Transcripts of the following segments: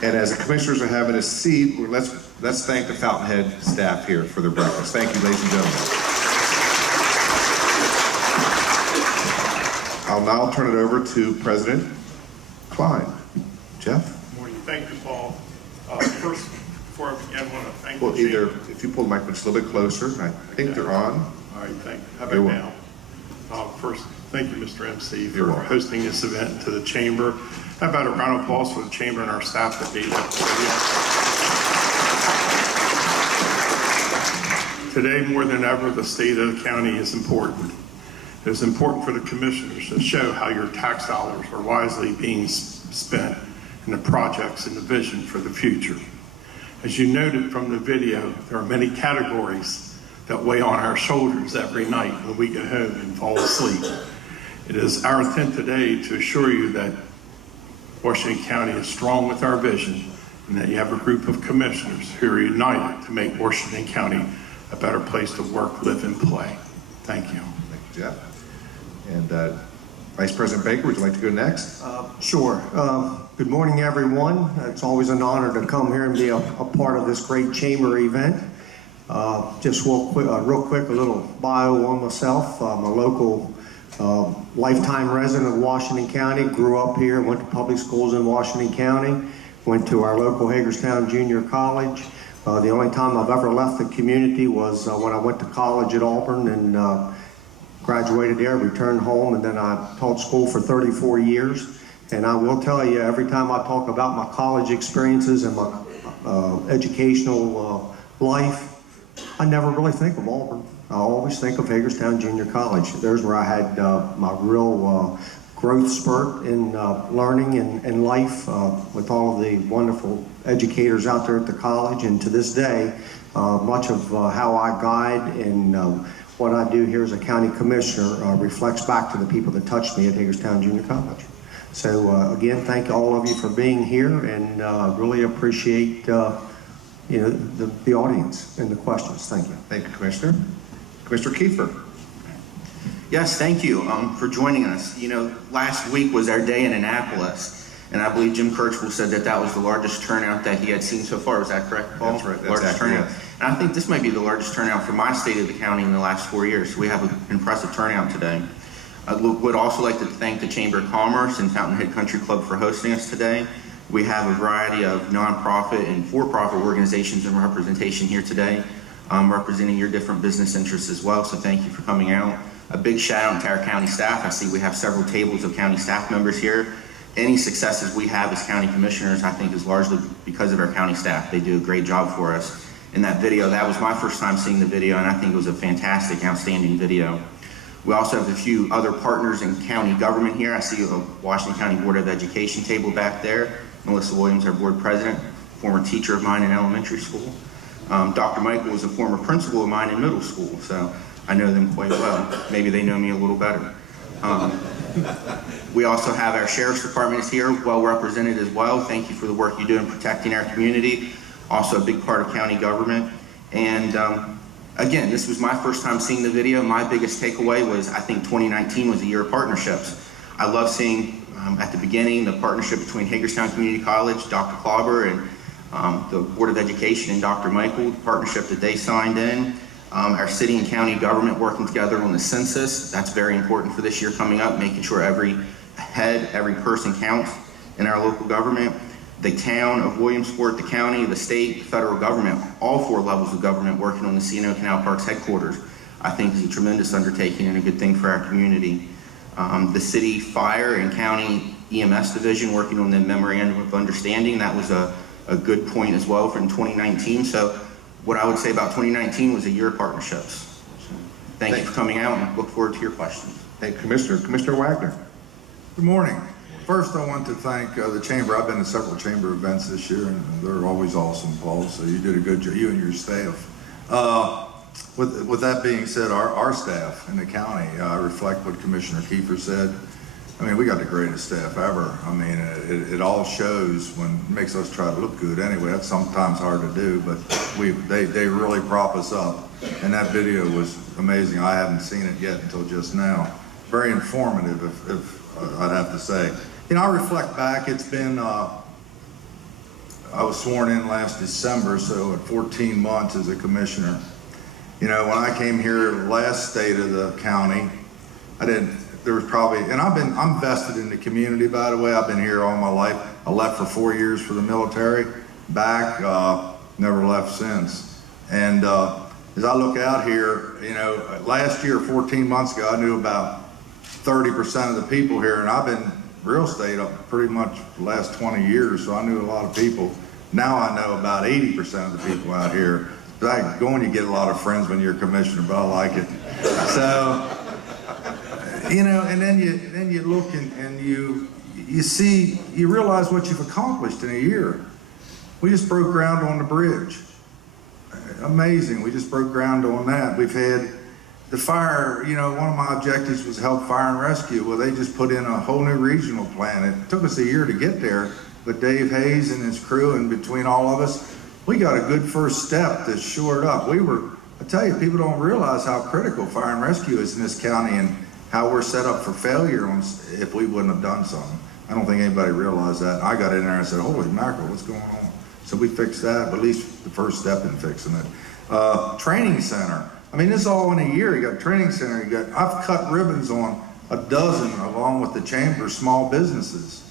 And as the commissioners are having a seat, let's thank the Fountainhead staff here for their breakfast. Thank you, ladies and gentlemen. I'll now turn it over to President Klein. Jeff? Good morning. Thank you, Paul. First, before I begin, I want to thank Well, the either chamber. if you pull the mic just a little bit closer, I think they're on. All right, thank you. How You're about now? First, thank you, Mr. MC, You're for welcome. hosting this event, and to the chamber. How about a round of applause for the chamber and our staff that made that for you. Today, more than ever, the state of the county is important. It is important for the commissioners to show how your tax dollars are wisely being spent in the projects and the vision for the future. As you noted from the video, there are many categories that weigh on our shoulders every night when we go home and fall asleep. It is our intent today to assure you that Washington County is strong with our vision and that you have a group of commissioners who are united to make Washington County a better place to work, live, and play. Thank you. Thank you, Jeff. And Vice President Baker, would you like to go next? Sure. Good morning, everyone. It's always an honor to come here and be a part of this great chamber event. Just real quick, a little bio on myself. I'm a local lifetime resident of Washington County, grew up here, went to public schools in Washington County, went to our local Hagerstown Junior College. The only time I've ever left the community was when I went to college at Auburn and graduated there, returned home, and then I taught school for 34 years. And I will tell you, every time I talk about my college experiences and my educational life, I never really think of Auburn. I always think of Hagerstown Junior College. There's where I had my real growth spurt in learning and life with all of the wonderful educators out there at the college. And to this day, much of how I guide and what I do here as a county commissioner reflects back to the people that touched me at Hagerstown Junior College. So again, thank all of you for being here, and really appreciate the audience and the questions. Thank you. Thank you, Commissioner. Commissioner Kiefer. Yes, thank you for joining us. You know, last week was our day in Annapolis, and I believe Jim Kirchwell said that was the largest turnout that he had seen so far. Is that correct, Paul? That's right. That's largest accurate, turnout. yes. And I think this might be the largest turnout for my state of the county in the last 4 years. We have an impressive turnout today. I would also like to thank the Chamber of Commerce and Fountainhead Country Club for hosting us today. We have a variety of nonprofit and for-profit organizations in representation here today, representing your different business interests as well, so thank you for coming out. A big shout out to our county staff. I see we have several tables of county staff members here. Any successes we have as county commissioners, I think, is largely because of our county staff. They do a great job for us. In that video, that was my first time seeing the video, and I think it was a fantastic, outstanding video. We also have a few other partners in county government here. I see a Washington County Board of Education table back there. Melissa Williams, our board president, former teacher of mine in elementary school. Dr. Michael was a former principal of mine in middle school, so I know them quite well. Maybe they know me a little better. We also have our sheriff's department is here, well represented as well. Thank you for the work you do in protecting our community. Also a big part of county government. And again, this was my first time seeing the video. My biggest takeaway was I think 2019 was a year of partnerships. I love seeing at the beginning the partnership between Hagerstown Community College, Dr. Klauber, and the Board of Education and Dr. Michael, the partnership that they signed in. Our city and county government working together on the census. That's very important for this year coming up, making sure every head, every person counts in our local government. The town of Williamsport, the county, the state, the federal government, all 4 levels of government working on the C&O Canal Parks headquarters, I think is a tremendous undertaking and a good thing for our community. The city fire and county EMS division working on the memorandum of understanding, that was a good point as well from 2019. So what I would say about 2019 was a year of partnerships. So thank you for coming out and look forward to your questions. Thank you, Commissioner. Commissioner Wagner. Good morning. First, I want to thank the Chamber. I've been to several Chamber events this year, and they're always awesome, Paul, so you did a good job, you and your staff. With that being said, our staff in the county reflect what Commissioner Kiefer said. I mean, we got the greatest staff ever. I mean, it all shows when it makes us try to look good. Anyway, that's sometimes hard to do, but they really prop us up. And that video was amazing. I haven't seen it yet until just now. Very informative, if I'd have to say. You know, I reflect back, it's been I was sworn in last December, so at 14 months as a commissioner. You know, when I came here last state of the county, there was probably, and I'm vested in the community, by the way. I've been here all my life. I left for 4 years for the military, back, never left since. And as I look out here, you know, last year, 14 months ago, I knew about 30% of the people here, and I've been real estate up pretty much the last 20 years, so I knew a lot of people. Now I know about 80% of the people out here. Like going, you get a lot of friends when you're a commissioner, but I like it. So, you know, and then you look and you see, you realize what you've accomplished in a year. We just broke ground on the bridge. Amazing, we just broke ground on that. We've had the fire, you know, one of my objectives was help fire and rescue. Well, they just put in a whole new regional plan. It took us a year to get there, but Dave Hayes and his crew, and between all of us, we got a good first step that shored up. I tell you, people don't realize how critical fire and rescue is in this county and how we're set up for failure if we wouldn't have done something. I don't think anybody realized that. I got in there and said, holy mackerel, what's going on? So we fixed that, but at least the first step in fixing it. Training center. I mean, this is all in a year. You got a training center. I've cut ribbons on a dozen, along with the chamber, small businesses.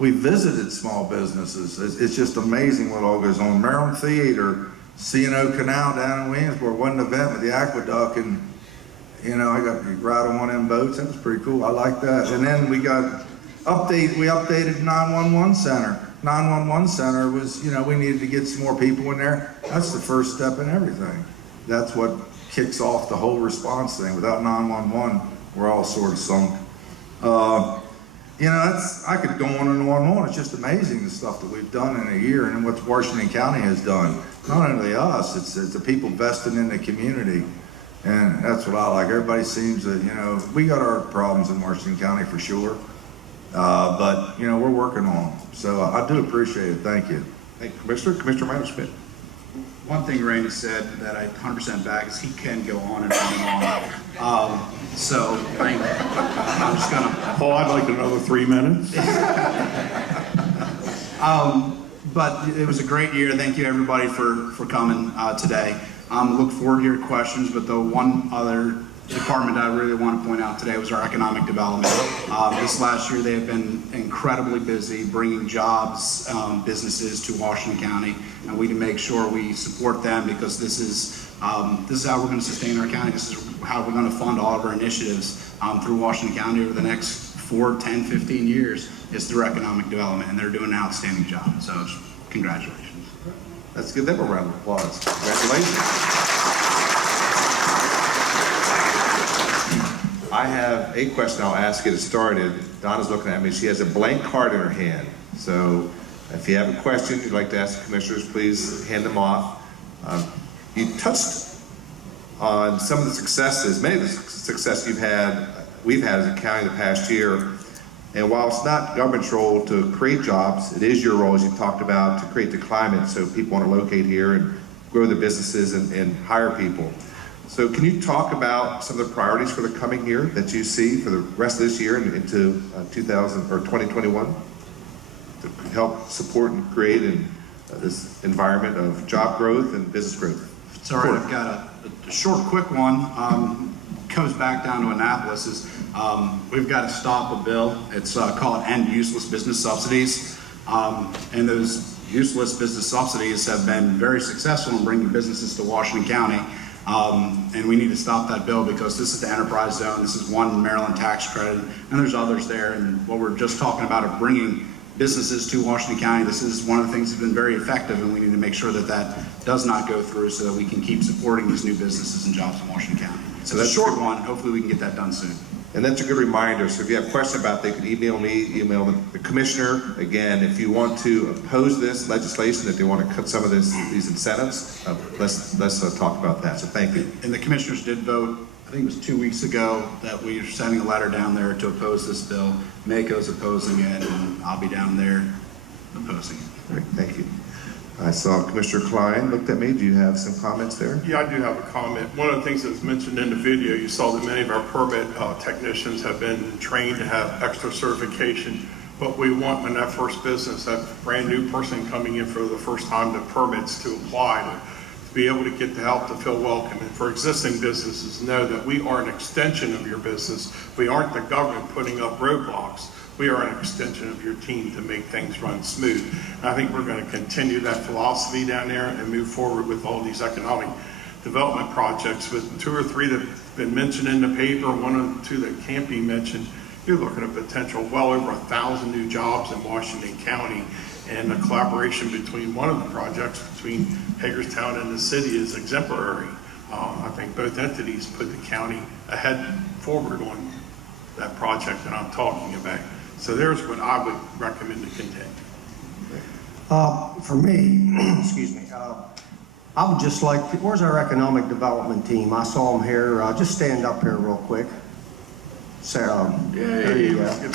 We visited small businesses. It's just amazing what all goes on. Maryland Theater, C&O Canal down in Williamsburg, one event with the aqueduct, and you know, I got to ride on one of them boats. That was pretty cool. I like that. And then we updated 911 center. 911 center was, you know, we needed to get some more people in there. That's the first step in everything. That's what kicks off the whole response thing. Without 911, we're all sort of sunk. You know, I could go on and on and on. It's just amazing the stuff that we've done in a year and what Washington County has done. Not only us, it's the people vested in the community. And that's what I like. Everybody seems that, you know, we got our problems in Washington County for sure. But, you know, we're working on them. So I do appreciate it. Thank you. Thank you, Commissioner. Commissioner Minor-Smith. One thing Randy said that I 100% back is he can go on and on and on. So I'm just gonna. Oh, I'd like another 3 minutes. But it was a great year. Thank you everybody for coming today. Look forward to your questions. But the one other department I really want to point out today was our economic development. This last year they have been incredibly busy bringing jobs, businesses to Washington County, and we need to make sure we support them because this is how we're going to sustain our county. This is how we're going to fund all of our initiatives through Washington County over the next 4, 10, 15 years is through economic development, and they're doing an outstanding job. So congratulations. Let's give them a round of applause. Congratulations. I have a question I'll ask you to start. Donna's looking at me. She has a blank card in her hand. So if you have a question you'd like to ask the commissioners, please hand them off. You touched on some of the successes, many of the success we've had as a county the past year. And while it's not government's role to create jobs, it is your role, as you talked about, to create the climate so people want to locate here and grow their businesses and hire people. So can you talk about some of the priorities for the coming year that you see for the rest of this year and into 2021 to help support and create this environment of job growth and business growth? It's all right. I've got a short, quick one. Goes back down to Annapolis. We've got to stop a bill. It's called End Useless Business Subsidies. And those useless business subsidies have been very successful in bringing businesses to Washington County. And we need to stop that bill because this is the enterprise zone. This is one Maryland tax credit, and there's others there. And what we're just talking about of bringing businesses to Washington County, this is one of the things that's been very effective, and we need to make sure that that does not go through so that we can keep supporting these new businesses and jobs in Washington County. So that's a short one. Hopefully we can get that done soon. And that's a good reminder. So if you have a question about it, they can email me, email the commissioner. Again, if you want to oppose this legislation, if they want to cut some of these incentives, let's talk about that. So thank you. And the commissioners did vote, I think it was 2 weeks ago, that we are sending a letter down there to oppose this bill. Mako's opposing it, and I'll be down there opposing it. Great, thank you. I saw Commissioner Klein looked at me. Do you have some comments there? Yeah, I do have a comment. One of the things that was mentioned in the video, you saw that many of our permit technicians have been trained to have extra certification. But we want when that first business, that brand new person coming in for the first time, the permits to apply, to be able to get the help to feel welcome. And for existing businesses, know that we are an extension of your business. We aren't the government putting up roadblocks. We are an extension of your team to make things run smooth. And I think we're going to continue that philosophy down there and move forward with all these economic development projects. With 2 or 3 that have been mentioned in the paper, 1 or 2 that can't be mentioned, you're looking at potential well over 1,000 new jobs in Washington County. And the collaboration between one of the projects between Hagerstown and the city is exemplary. I think both entities put the county ahead forward on that project that I'm talking about. So there's what I would recommend to continue. For me, excuse me, I would just like to, where's our economic development team? I saw them here. Just stand up here real quick. Sarah, there you go. I've been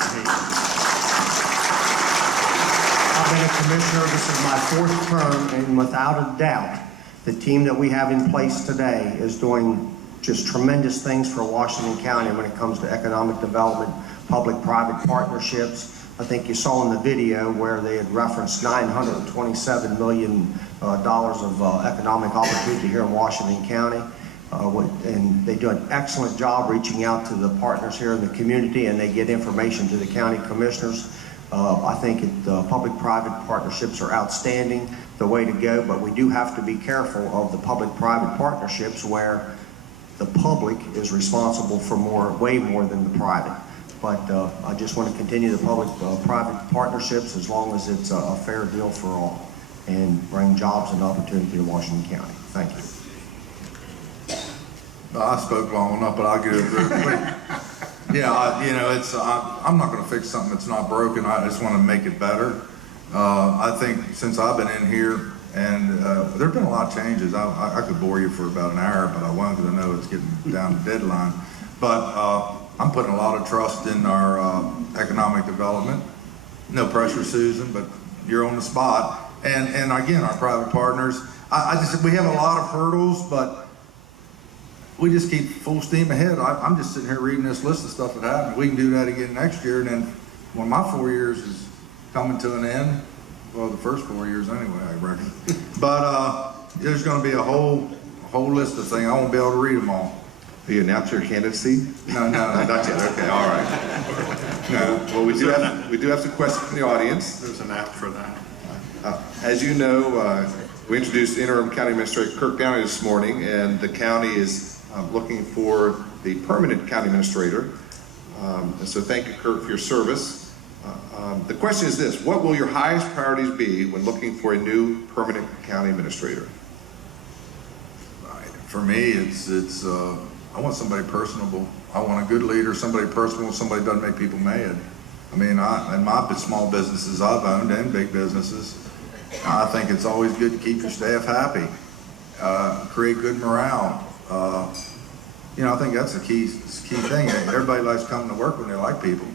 a commissioner. This is my 4th term, and without a doubt, the team that we have in place today is doing just tremendous things for Washington County when it comes to economic development, public-private partnerships. I think you saw in the video where they had referenced $927 million of economic opportunity here in Washington County. And they do an excellent job reaching out to the partners here in the community, and they get information to the county commissioners. I think public-private partnerships are outstanding, the way to go, but we do have to be careful of the public-private partnerships where the public is responsible for way more than the private. But I just want to continue the public-private partnerships as long as it's a fair deal for all and bring jobs and opportunity to Washington County. Thank you. I spoke long enough, but I'll get it real quick. Yeah, I'm not going to fix something that's not broken. I just want to make it better. I think since I've been in here, and there have been a lot of changes. I could bore you for about an hour, but I won't because I know it's getting down to deadline. But I'm putting a lot of trust in our economic development. No pressure, Susan, but you're on the spot. And again, our private partners. We have a lot of hurdles, but we just keep full steam ahead. I'm just sitting here reading this list of stuff that happened. We can do that again next year, and then when my 4 years is coming to an end, well, the first 4 years anyway, I reckon. But there's going to be a whole list of things. I won't be able to read them all. Will you announce your candidacy? No. Not yet. Okay, all right. No. Well, we do have some questions from the audience. There's an app for that. As you know, we introduced Interim County Administrator Kirk Downey this morning, and the county is looking for the permanent county administrator. And so thank you, Kirk, for your service. The question is this: what will your highest priorities be when looking for a new permanent county administrator? For me, it's I want somebody personable. I want a good leader, somebody personable, somebody who doesn't make people mad. I mean, in my small businesses I've owned and big businesses, I think it's always good to keep your staff happy, create good morale. I think that's the key thing. Everybody likes coming to work when they like people.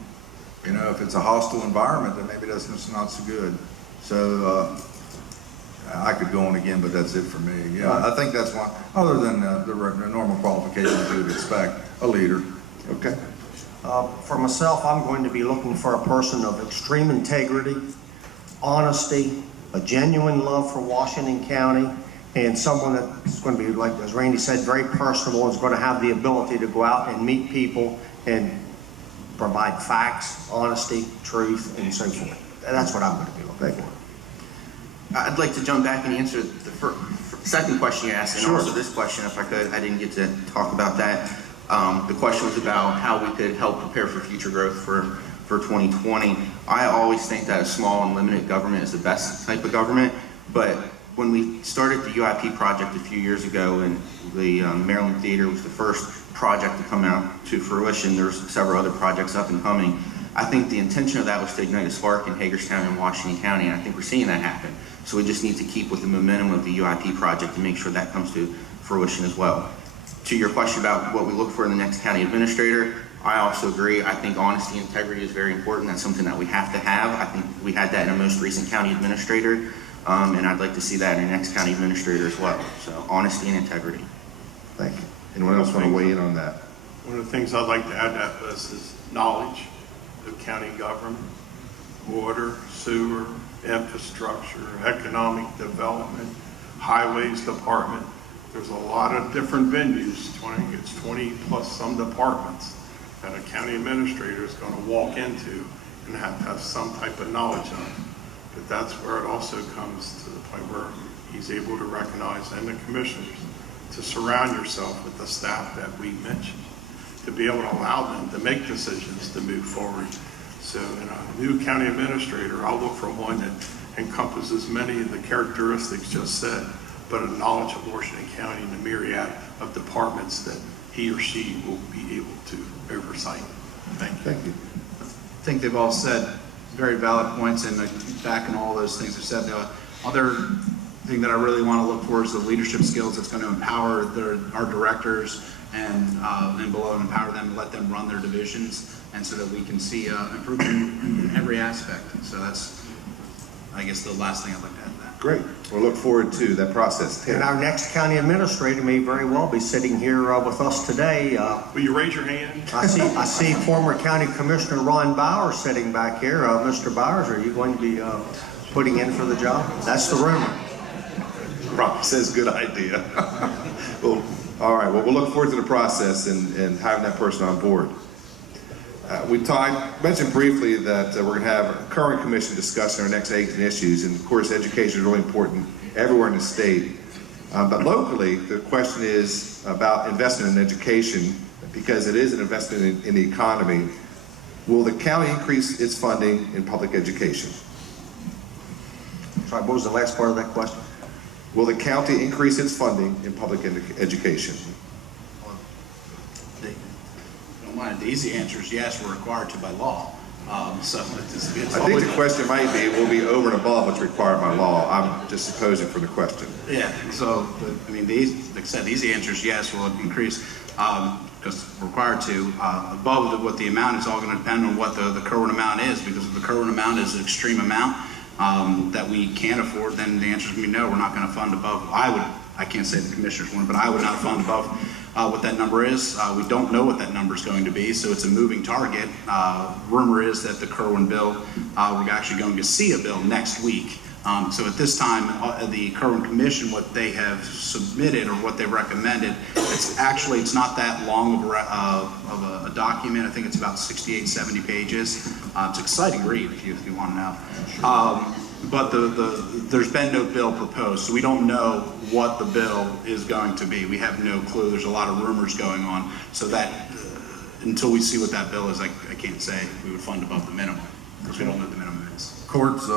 If it's a hostile environment, then maybe that's not so good. So I could go on again, but that's it for me. Yeah, I think that's one, other than the normal qualifications you would expect, a leader. Okay. For myself, I'm going to be looking for a person of extreme integrity, honesty, a genuine love for Washington County, and someone that's going to be, like as Randy said, very personable, is going to have the ability to go out and meet people and provide facts, honesty, truth, and so forth. That's what I'm going to be looking for. I'd like to jump back and answer the second question you asked, and Sure. also this question, if I could. I didn't get to talk about that. The question was about how we could help prepare for future growth for 2020. I always think that a small and limited government is the best type of government, but when we started the UIP project a few years ago, and the Maryland Theater was the first project to come out to fruition, there's several other projects up and coming. I think the intention of that was to ignite a spark in Hagerstown and Washington County, and I think we're seeing that happen. So we just need to keep with the momentum of the UIP project to make sure that comes to fruition as well. To your question about what we look for in the next county administrator, I also agree. I think honesty and integrity is very important. That's something that we have to have. I think we had that in our most recent county administrator, and I'd like to see that in the next county administrator as well. So honesty and integrity. Thank you. Anyone else want to weigh in on that? One of the things I'd like to add to that list is knowledge of county government. water, sewer, infrastructure, economic development, highways department. There's a lot of different venues, it's 20 plus some departments that a county administrator is going to walk into and have to have some type of knowledge of. But that's where it also comes to the point where he's able to recognize, and the commissioners, to surround yourself with the staff that we mentioned, to be able to allow them to make decisions to move forward. So in a new county administrator, I'll look for one that encompasses many of the characteristics just said, but a knowledge of Washington County and the myriad of departments that he or she will be able to oversight. Thank you. Thank you. I think they've all said very valid points, and back in all those things they've said. The other thing that I really want to look for is the leadership skills that's going to empower our directors and below, and empower them and let them run their divisions, and so that we can see improvement in every aspect. So that's, I guess, the last thing I'd like to add to that. Great. We'll look forward to that process. And our next county administrator may very well be sitting here with us today. Will you raise your hand? I see former County Commissioner Ron Bowers sitting back here. Mr. Bowers, are you going to be putting in for the job? That's the rumor. Ron says good idea. Well, all right. Well, we'll look forward to the process and having that person on board. I mentioned briefly that we're going to have a current commission discussing our next 18 issues, and of course education is really important everywhere in the state. But locally, the question is about investment in education, because it is an investment in the economy. Will the county increase its funding in public education? Sorry, what was the last part of that question? Will the county increase its funding in public education? The easy answer is yes, we're required to by law. So it's I think the question might be, will be over and above what's required by law. I'm just supposing for the question. Yeah, so, I mean, like I said, the easy answer is yes, will it increase, because we're required to. Above what the amount, it's all going to depend on what the Kerwin amount is, because if the Kerwin amount is an extreme amount that we can't afford, then the answer is going to be no, we're not going to fund above. I can't say the commissioners want, but I would not fund above what that number is. We don't know what that number is going to be, so it's a moving target. Rumor is that the Kerwin bill, we're actually going to see a bill next week. So at this time, the Kerwin Commission, what they have submitted or what they recommended, it's not that long of a document. I think it's about 68, 70 pages. It's an exciting read if you want to know. But there's been no bill proposed, so we don't know what the bill is going to be. We have no clue. There's a lot of rumors going on, so that until we see what that bill is, I can't say we would fund above the minimum, because we don't know what the minimum is. Court's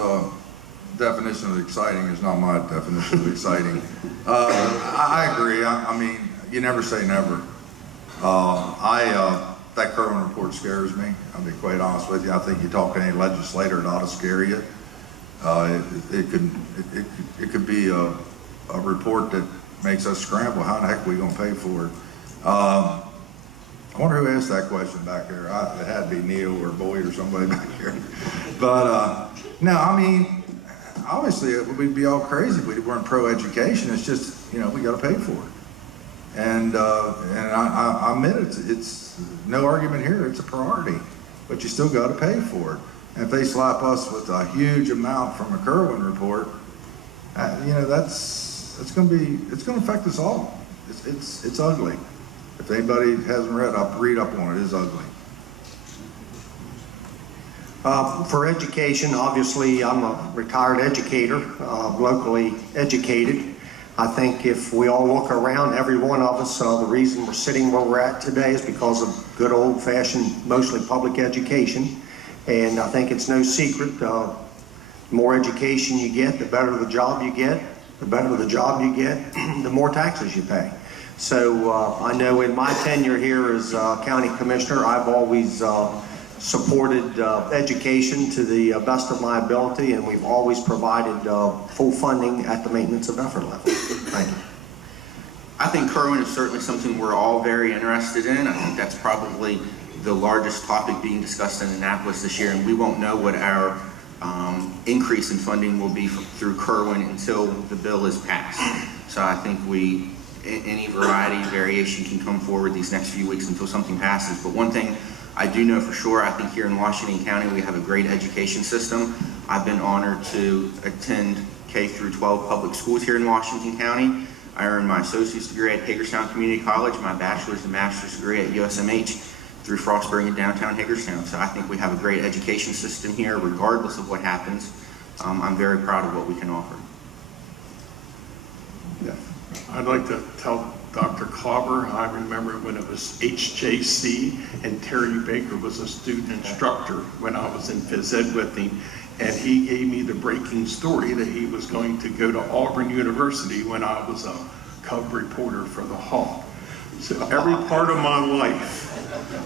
definition of exciting is not my definition of exciting. I agree. I mean, you never say never. That Kerwin report scares me. I'll be quite honest with you. I think you talk to any legislator, it ought to scare you. It could be a report that makes us scramble. How the heck are we going to pay for it? I wonder who asked that question back there. It had to be Neil or Boyd or somebody back here. But no, I mean, obviously we'd be all crazy if we weren't pro-education. It's just, we got to pay for it. And I admit it's no argument here. It's a priority, but you still got to pay for it. And if they slap us with a huge amount from a Kerwin report, it's going to affect us all. It's ugly. If anybody hasn't read up, read up on it. It is ugly. For education, obviously, I'm a retired educator, locally educated. I think if we all look around, every one of us, the reason we're sitting where we're at today is because of good old-fashioned, mostly public education. And I think it's no secret, the more education you get, the better the job you get. The better the job you get, the more taxes you pay. So I know in my tenure here as county commissioner, I've always supported education to the best of my ability, and we've always provided full funding at the maintenance of effort level. Thank you. I think Kerwin is certainly something we're all very interested in. I think that's probably the largest topic being discussed in Annapolis this year, and we won't know what our increase in funding will be through Kerwin until the bill is passed. So I think any variation can come forward these next few weeks until something passes. But one thing I do know for sure, I think here in Washington County, we have a great education system. I've been honored to attend K through 12 public schools here in Washington County. I earned my associate's degree at Hagerstown Community College, my bachelor's and master's degree at USMH through Frostburg in downtown Hagerstown. So I think we have a great education system here, regardless of what happens. I'm very proud of what we can offer. Yeah. I'd like to tell Dr. Clobber, I remember when it was HJC and Terry Baker was a student instructor when I was in phys ed with him, and he gave me the breaking story that he was going to go to Auburn University when I was a cub reporter for the Hawk. So every part of my life,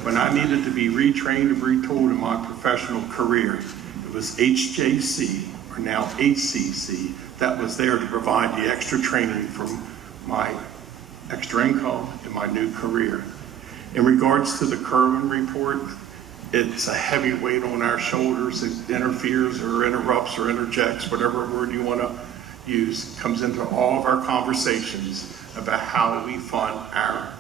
when I needed to be retrained and retooled in my professional career, it was HJC, or now HCC, that was there to provide the extra training for my extra income in my new career. In regards to the Kerwin report, it's a heavy weight on our shoulders. It interferes or interrupts or interjects, whatever word you want to use, comes into all of our conversations about how we fund our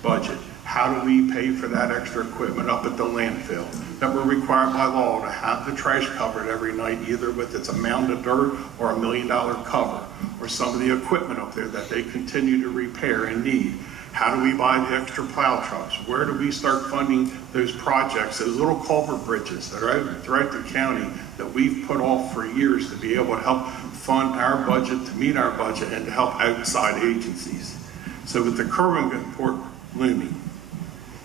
budget. How do we pay for that extra equipment up at the landfill that we're required by law to have the trash covered every night, either with its a mound of dirt or $1 million cover, or some of the equipment up there that they continue to repair and need? How do we buy the extra plow trucks? Where do we start funding those projects, those little culvert bridges that are out throughout the county that we've put off for years to be able to help fund our budget, to meet our budget, and to help outside agencies? So with the Kerwin report looming,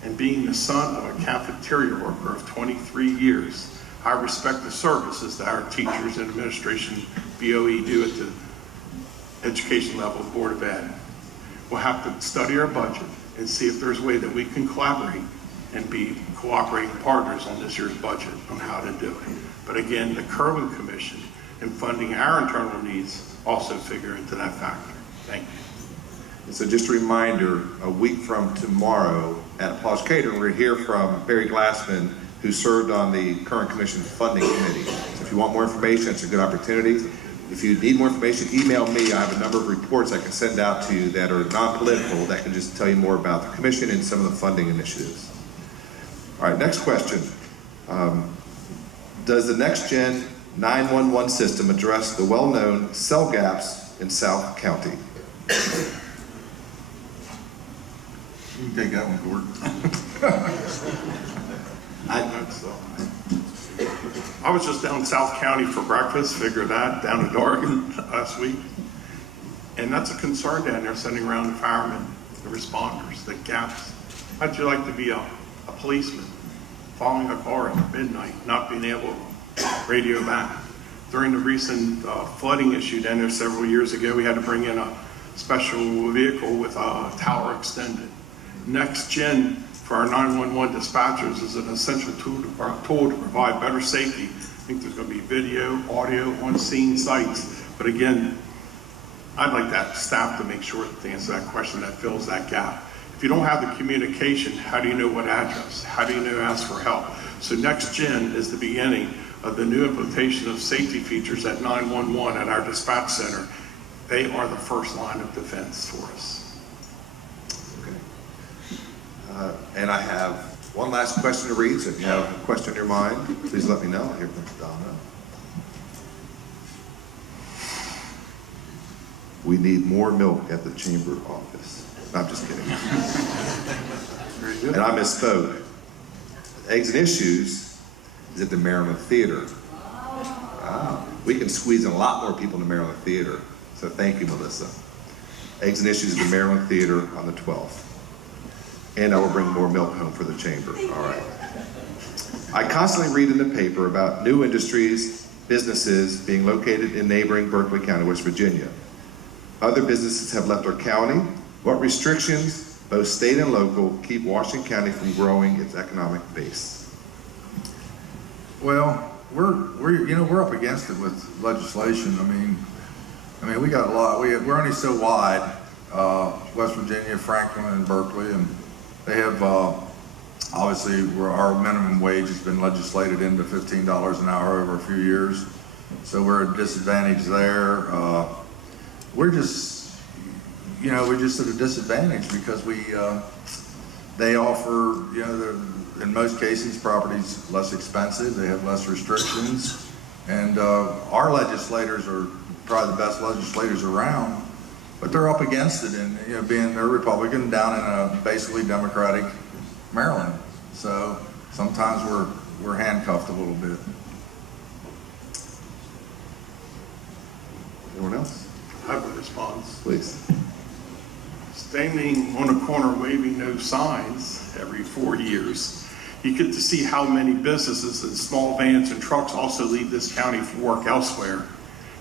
and being the son of a cafeteria worker of 23 years, I respect the services that our teachers and administration, BOE, do at the education level, Board of Ed. We'll have to study our budget and see if there's a way that we can collaborate and be cooperating partners on this year's budget on how to do it. But again, the Kerwin Commission and funding our internal needs also figure into that factor. Thank you. And so just a reminder, a week from tomorrow at Applause Catering, we're going to hear from Barry Glassman, who served on the current commission funding committee. So if you want more information, it's a good opportunity. If you need more information, email me. I have a number of reports I can send out to you that are non-political that can just tell you more about the commission and some of the funding initiatives. All right, next question. Does the next-gen 911 system address the well-known cell gaps in South County? You can take that one, Gordon. I was just down in South County for breakfast, figure that, down in Oregon last week. And that's a concern down there, sending around the firemen, the responders, the gaps. How'd you like to be a policeman following a car at midnight, not being able to radio back? During the recent flooding issue down there several years ago, we had to bring in a special vehicle with a tower extended. Next gen for our 911 dispatchers is an essential tool to provide better safety. I think there's going to be video, audio, on-scene sites. But again, I'd like that staff to make sure to answer that question that fills that gap. If you don't have the communication, how do you know what address? How do you know to ask for help? So next gen is the beginning of the new implementation of safety features at 911 at our dispatch center. They are the first line of defense for us. And I have one last question to read, so if you have a question in your mind, please let me know. Here comes Donna. We need more milk at the chamber office. No, I'm just kidding. And I misspoke. Eggs and Issues is at the Maryland Theater. Wow. We can squeeze in a lot more people in the Maryland Theater. So thank you, Melissa. Eggs and Issues at the Maryland Theater on the 12th. And I will bring more milk home for the chamber. All right. I constantly read in the paper about new industries, businesses being located in neighboring Berkeley County, West Virginia. Other businesses have left our county. What restrictions, both state and local, keep Washington County from growing its economic base? Well, we're up against it with legislation. I mean, we got a lot. We're only so wide, West Virginia, Franklin, and Berkeley, and they have obviously our minimum wage has been legislated into $15 an hour over a few years, so we're at a disadvantage there. We're just at a disadvantage because they offer, in most cases, property's less expensive, they have less restrictions, and our legislators are probably the best legislators around, but they're up against it, and being they're Republican down in a basically Democratic Maryland, so sometimes we're handcuffed a little bit. Anyone else? I have a response. Please. Standing on a corner waving no signs every 4 years, you get to see how many businesses and small vans and trucks also leave this county for work elsewhere.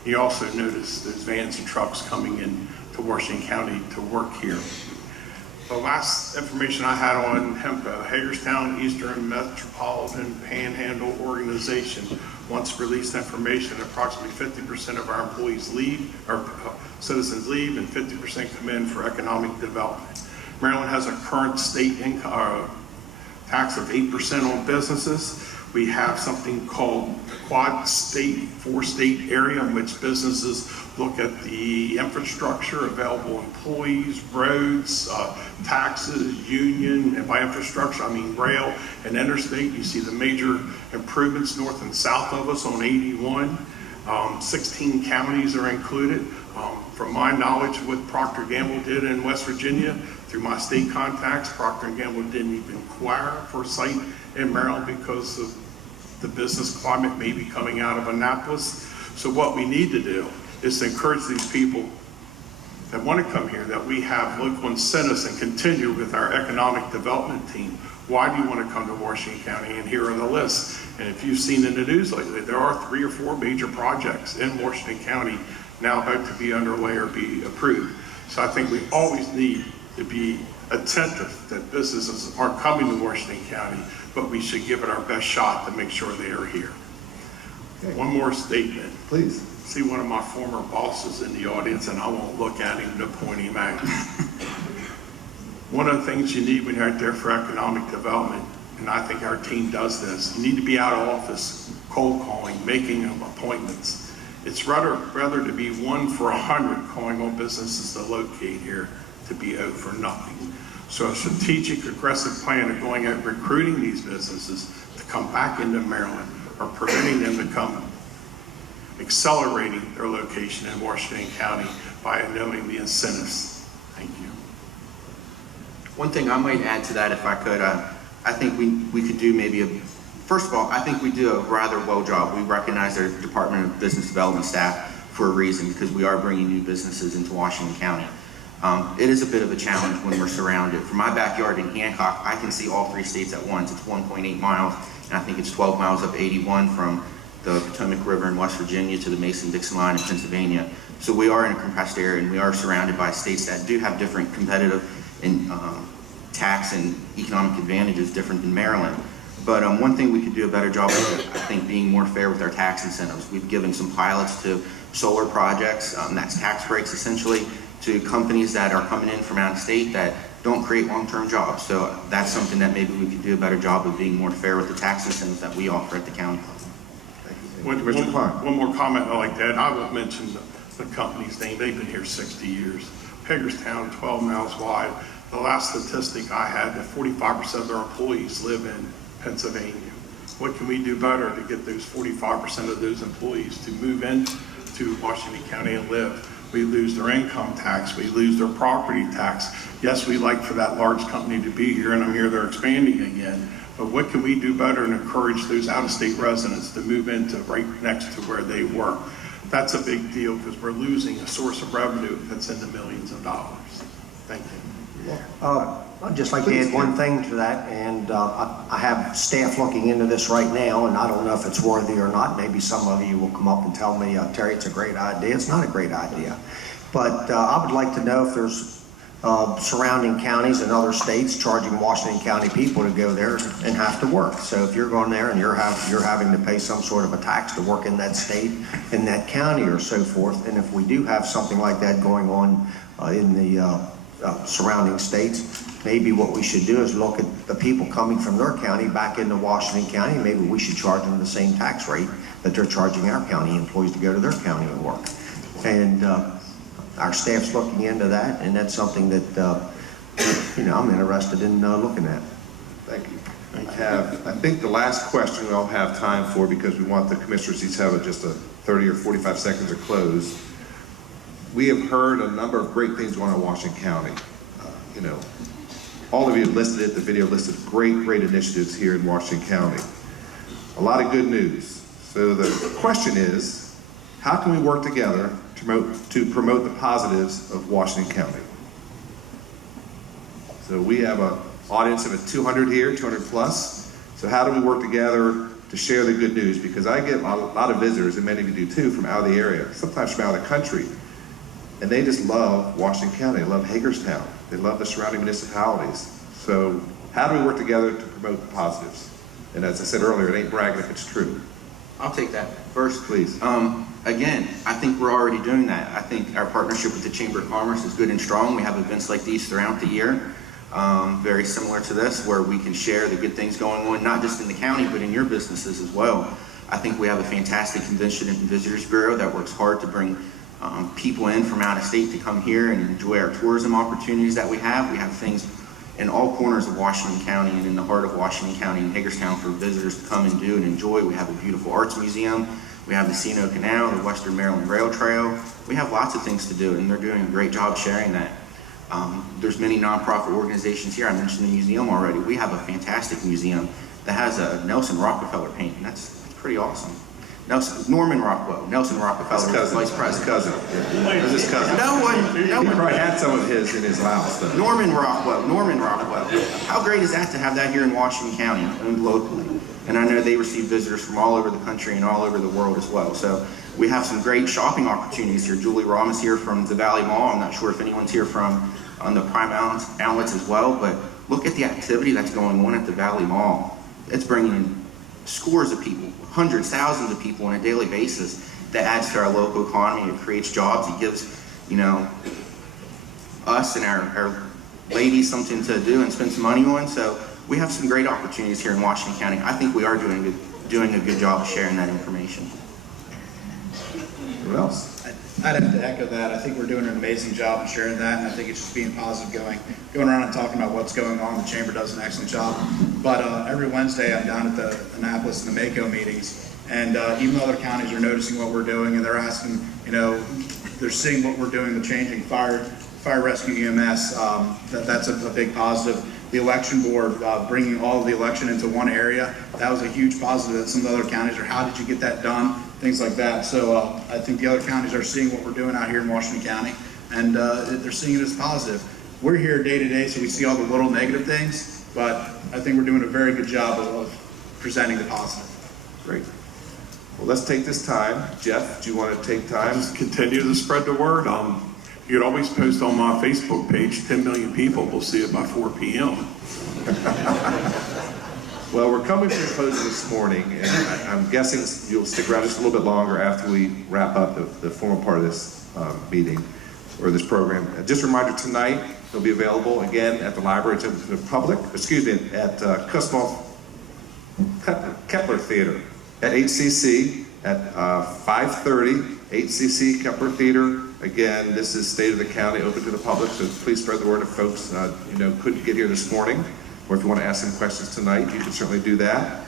You also notice those vans and trucks coming in to Washington County to work here. The last information I had on HEMPO, Hagerstown Eastern Metropolitan Panhandle Organization, once released information, approximately 50% of our employees leave, or citizens leave, and 50% come in for economic development. Maryland has a current state income tax of 8% on businesses. We have something called the quad state, 4-state area, in which businesses look at the infrastructure, available employees, roads, taxes, union, and by infrastructure, I mean rail and interstate. You see the major improvements north and south of us on 81. 16 counties are included. From my knowledge, what Procter & Gamble did in West Virginia, through my state contacts, Procter & Gamble didn't even inquire for a site in Maryland because of the business climate may be coming out of Annapolis. So what we need to do is to encourage these people that want to come here, that we have local incentives and continue with our economic development team. Why do you want to come to Washington County? And here are the lists. And if you've seen in the news lately, there are 3 or 4 major projects in Washington County now about to be underway or be approved. So I think we always need to be attentive that businesses aren't coming to Washington County, but we should give it our best shot to make sure they are here. Okay. One more statement. Please. See one of my former bosses in the audience, and I won't look at him to point him out. One of the things you need when you're out there for economic development, and I think our team does this, you need to be out of office, cold calling, making appointments. It's rather to be 1 for 100 calling on businesses to locate here to be out for nothing. So a strategic, aggressive plan of going out recruiting these businesses to come back into Maryland, or preventing them to come, accelerating their location in Washington County by knowing the incentives. Thank you. One thing I might add to that, if I could, I think we could do maybe first of all, I think we do a rather well job. We recognize our Department of Business Development staff for a reason, because we are bringing new businesses into Washington County. It is a bit of a challenge when we're surrounded. From my backyard in Hancock, I can see all 3 states at once. It's 1.8 miles, and I think it's 12 miles up 81 from the Potomac River in West Virginia to the Mason-Dixon line in Pennsylvania. So we are in a compressed area, and we are surrounded by states that do have different competitive and tax and economic advantages different than Maryland. But one thing we could do a better job of, I think, being more fair with our tax incentives. We've given some pilots to solar projects, that's tax breaks essentially, to companies that are coming in from out of state that don't create long-term jobs. So that's something that maybe we could do a better job of being more fair with the tax incentives that we offer at the county level. One more comment I like that. I won't mention the company's name. They've been here 60 years. Hagerstown, 12 miles wide. The last statistic I had, that 45% of their employees live in Pennsylvania. What can we do better to get those 45% of those employees to move into Washington County and live? We lose their income tax, we lose their property tax. Yes, we like for that large company to be here, and I'm here they're expanding again. But what can we do better and encourage those out-of-state residents to move into right next to where they work? That's a big deal, because we're losing a source of revenue that's in the millions of dollars. Thank you. I'd just like to add one thing to that, and I have staff looking into this right now, and I don't know if it's worthy or not. Maybe some of you will come up and tell me, Terry, it's a great idea. It's not a great idea. But I would like to know if there's surrounding counties and other states charging Washington County people to go there and have to work. So if you're going there and you're having to pay some sort of a tax to work in that state, in that county, or so forth, and if we do have something like that going on in the surrounding states, maybe what we should do is look at the people coming from their county back into Washington County. Maybe we should charge them the same tax rate that they're charging our county employees to go to their county and work. And our staff's looking into that, and that's something that I'm interested in looking at. Thank you. I think the last question we all have time for, because we want the commissioners each have just a 30 or 45 seconds to close. We have heard a number of great things going on in Washington County. You know, all of you have listed it, the video listed great initiatives here in Washington County. A lot of good news. So the question is, how can we work together to promote the positives of Washington County? So we have an audience of 200 here, 200 plus. So how do we work together to share the good news? Because I get a lot of visitors, and many of you do too, from out of the area, sometimes from out of the country. And they just love Washington County, they love Hagerstown, they love the surrounding municipalities. So how do we work together to promote the positives? And as I said earlier, it ain't bragging if it's true. I'll take that first. Please. Again, I think we're already doing that. I think our partnership with the Chamber of Commerce is good and strong. We have events like these throughout the year, very similar to this, where we can share the good things going on, not just in the county, but in your businesses as well. I think we have a fantastic Convention and Visitors Bureau that works hard to bring people in from out of state to come here and enjoy our tourism opportunities that we have. We have things in all corners of Washington County and in the heart of Washington County and Hagerstown for visitors to come and do and enjoy. We have a beautiful arts museum. We have the Sino Canal, the Western Maryland Rail Trail. We have lots of things to do, and they're doing a great job sharing that. There's many nonprofit organizations here. I mentioned the museum already. We have a fantastic museum that has a Nelson Rockefeller painting. That's pretty awesome. Norman Rockwell, Nelson Rockefeller, His cousin. vice president. His cousin. It was his cousin. No He one. probably had some of his in his house, though. Norman Rockwell. How great is that to have that here in Washington County, owned locally? And I know they receive visitors from all over the country and all over the world as well. So we have some great shopping opportunities here. Julie Rahm is here from the Valley Mall. I'm not sure if anyone's here from the Prime Outlets as well, but look at the activity that's going on at the Valley Mall. It's bringing in scores of people, hundreds, thousands of people on a daily basis. That adds to our local economy. It creates jobs. It gives, you know, us and our ladies something to do and spend some money on. So we have some great opportunities here in Washington County. I think we are doing a good job of sharing that information. What else? I'd have to echo that. I think we're doing an amazing job in sharing that, and I think it's just being positive, going around and talking about what's going on. The Chamber does an excellent job. But every Wednesday I'm down at the Annapolis and the Mako meetings, and even other counties are noticing what we're doing, and they're asking, you know, they're seeing what we're doing, the changing fire rescue EMS. That's a big positive. The election board, bringing all of the election into one area, that was a huge positive that some of the other counties are, how did you get that done? Things like that. So I think the other counties are seeing what we're doing out here in Washington County, and they're seeing it as positive. We're here day to day, so we see all the little negative things, but I think we're doing a very good job of presenting the positive. Great. Well, let's take this time. Jeff, do you want to take time? Just continue to spread the word. You could always post on my Facebook page, 10 million people will see it by 4 p.m. Well, we're coming to a close this morning, and I'm guessing you'll stick around just a little bit longer after we wrap up the formal part of this meeting or this program. Just a reminder, tonight it'll be available again at the library to the public, at Kepler Theater at HCC at 5:30, HCC Kepler Theater. Again, this is state of the county, open to the public, so please spread the word if folks couldn't get here this morning, or if you want to ask some questions tonight, you can certainly do that.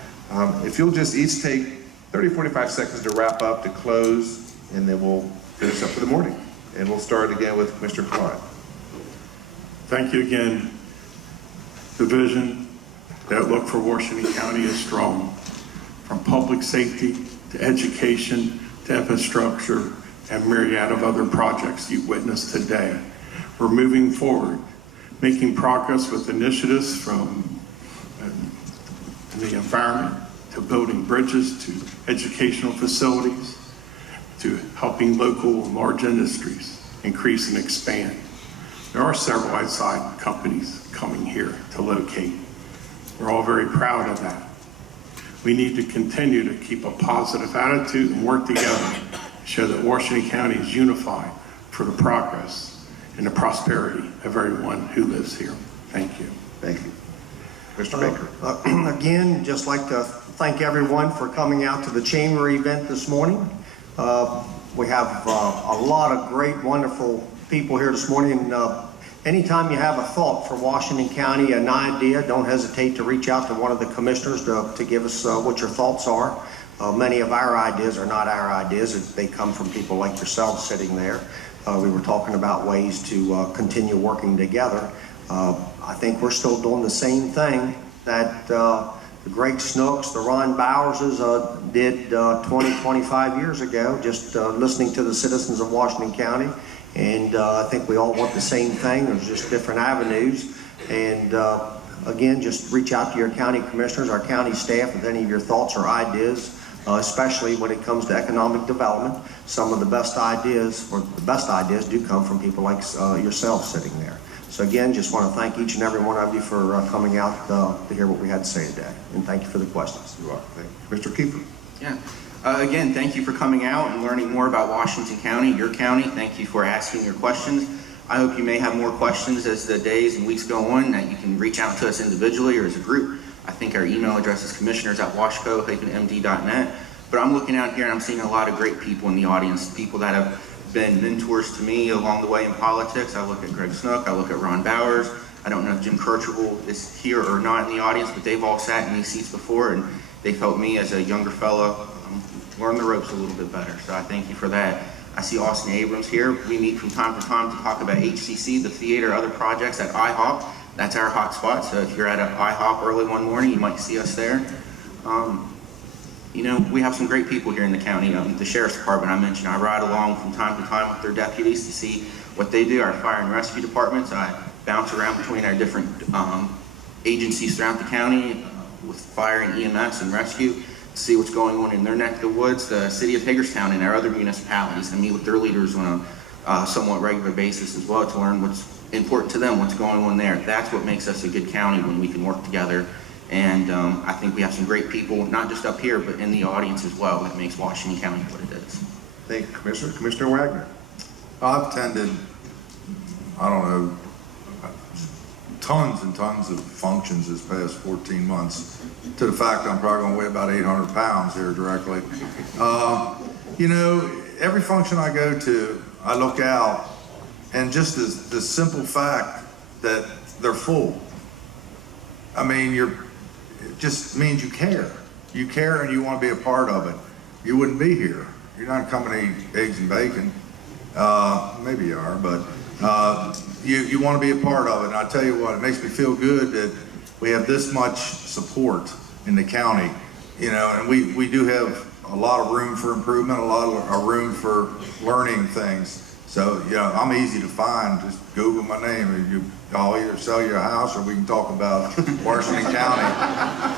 If you'll just each take 30, 45 seconds to wrap up, to close, and then we'll finish up for the morning. And we'll start again with Commissioner Klein. Thank you again. The vision that look for Washington County is strong. From public safety to education to infrastructure and myriad of other projects you witnessed today. We're moving forward, making progress with initiatives from the environment to building bridges to educational facilities to helping local and large industries increase and expand. There are several outside companies coming here to locate. We're all very proud of that. We need to continue to keep a positive attitude and work together to show that Washington County is unified for the progress and the prosperity of everyone who lives here. Thank you. Thank you. Mr. Baker. Again, just like to thank everyone for coming out to the Chamber event this morning. We have a lot of great, wonderful people here this morning, anytime you have a thought for Washington County, an idea, don't hesitate to reach out to one of the commissioners to give us what your thoughts are. Many of our ideas are not our ideas. They come from people like yourselves sitting there. We were talking about ways to continue working together. I think we're still doing the same thing that the Greg Snooks, the Ron Bowerses did 20, 25 years ago, just listening to the citizens of Washington County. And I think we all want the same thing. There's just different avenues. And again, just reach out to your county commissioners, our county staff, with any of your thoughts or ideas, especially when it comes to economic development. Some of the best ideas, or the best ideas, do come from people like yourself sitting there. So again, just want to thank each and every one of you for coming out to hear what we had to say today. And thank you for the questions. You are. Thank you. Mr. Kiefer. Yeah. Again, thank you for coming out and learning more about Washington County, your county. Thank you for asking your questions. I hope you may have more questions as the days and weeks go on, that you can reach out to us individually or as a group. I think our email address is commissioners@washco-md.net. But I'm looking out here and I'm seeing a lot of great people in the audience, people that have been mentors to me along the way in politics. I look at Greg Snook, I look at Ron Bowers. I don't know if Jim Kirchhoff is here or not in the audience, but they've all sat in these seats before, and they've helped me as a younger fellow learn the ropes a little bit better. So I thank you for that. I see Austin Abrams here. We meet from time to time to talk about HCC, the theater, other projects at IHOP. That's our hot spot. So if you're at an IHOP early one morning, you might see us there. You know, we have some great people here in the county. The Sheriff's Department I mentioned, I ride along from time to time with their deputies to see what they do. Our fire and rescue departments, I bounce around between our different agencies throughout the county with fire and EMS and rescue, to see what's going on in their neck of the woods. The city of Hagerstown and our other municipalities, and meet with their leaders on a somewhat regular basis as well, to learn what's important to them, what's going on there. That's what makes us a good county, when we can work together. And I think we have some great people, not just up here, but in the audience as well, that makes Washington County what it is. Thank you, Commissioner. Commissioner Wagner. I've attended, I don't know, tons and tons of functions this past 14 months, to the fact I'm probably going to weigh about 800 pounds here directly. You know, every function I go to, I look out, and just the simple fact that they're full. I mean, it just means you care. You care and you want to be a part of it. You wouldn't be here. You're not coming to eat eggs and bacon. Maybe you are, but you want to be a part of it. And I tell you what, it makes me feel good that we have this much support in the county. You know, and we do have a lot of room for improvement, a lot of room for learning things. So, you know, I'm easy to find. Just Google my name and I'll either sell you a house or we can talk about Washington County.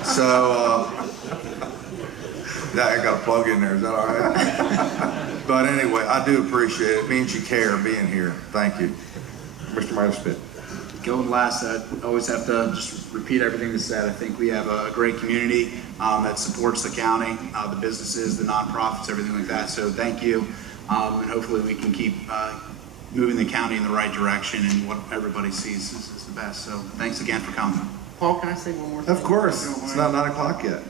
So, I got a plug in there. Is that all right? But anyway, I do appreciate it. It means you care being here. Thank you. Mr. Myers-Pitt. Going last, I always have to just repeat everything that's said. I think we have a great community that supports the county, the businesses, the nonprofits, everything like that. So thank you. And hopefully we can keep moving the county in the right direction, and what everybody sees is the best. So thanks again for coming. Paul, can I say one more thing? Of course. It's not 9 o'clock yet.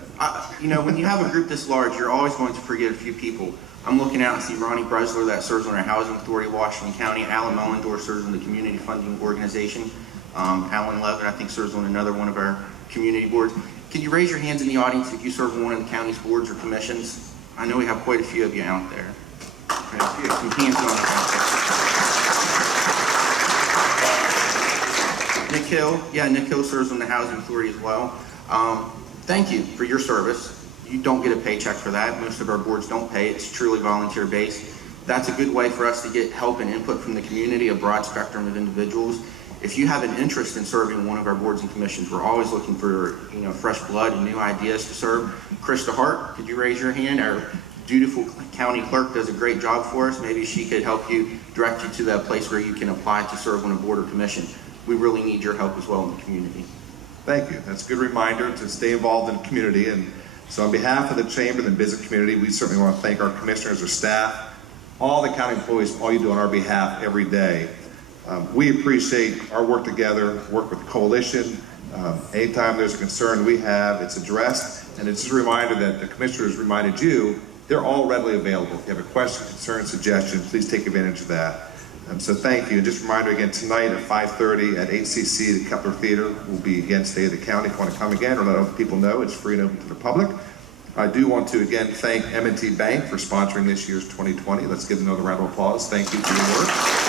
You know, when you have a group this large, you're always going to forget a few people. I'm looking out and see Ronnie Bresler, that serves on our Housing Authority of Washington County. Alan Mullendorf serves on the Community Funding Organization. Alan Levin, I think, serves on another one of our community boards. Can you raise your hands in the audience if you serve on one of the county's boards or commissions? I know we have quite a few of you out there. Okay, some hands going up out there. Nick Hill, Nick Hill serves on the Housing Authority as well. Thank you for your service. You don't get a paycheck for that. Most of our boards don't pay. It's truly volunteer based. That's a good way for us to get help and input from the community, a broad spectrum of individuals. If you have an interest in serving one of our boards and commissions, we're always looking for fresh blood and new ideas to serve. Krista Hart, could you raise your hand? Our dutiful county clerk does a great job for us. Maybe she could help you, direct you to that place where you can apply to serve on a board or commission. We really need your help as well in the community. Thank you. That's a good reminder to stay involved in the community. And so on behalf of the Chamber and the business community, we certainly want to thank our commissioners, our staff, all the county employees, all you do on our behalf every day. We appreciate our work together, work with the coalition. Anytime there's a concern we have, it's addressed. And it's just a reminder that the commissioners reminded you, they're all readily available. If you have a question, concern, suggestion, please take advantage of that. So thank you. Just a reminder again, tonight at 5:30 at HCC, the Kepler Theater will be again State of the County. If you want to come again or let other people know, it's free and open to the public. I do want to again thank M&T Bank for sponsoring this year's 2020. Let's give them another round of applause. Thank you for your work.